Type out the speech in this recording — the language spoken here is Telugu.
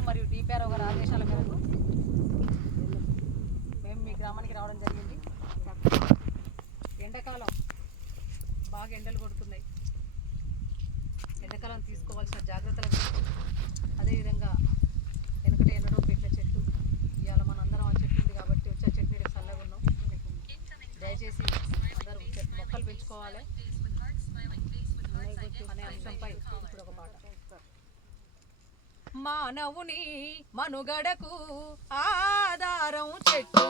గారు మరియు డిపిఆర్ఓ గారి ఆదేశాల మేరకు మేము మీ గ్రామానికి రావడం జరిగింది. ఎండాకాలం బాగా ఎండలు కొడుతున్నాయి. ఎండాకాలం తీసుకోవాల్సిన జాగ్రత్తల గురించి, అదేవిధంగా వెనకటి ఎన్నడో పెట్టిన చెట్టు ఇవాళ మనందరం ఆ చెట్టు ఉంది కాబట్టి వచ్చే చెట్టు నీరు చల్లగా ఉన్నాం. దయచేసి అందరూ మొక్కలు పెంచుకోవాలి అనే అంశంపై ఇప్పుడు ఒక పాట. మానవుని మనుగడకు ఆధారం చెట్టు.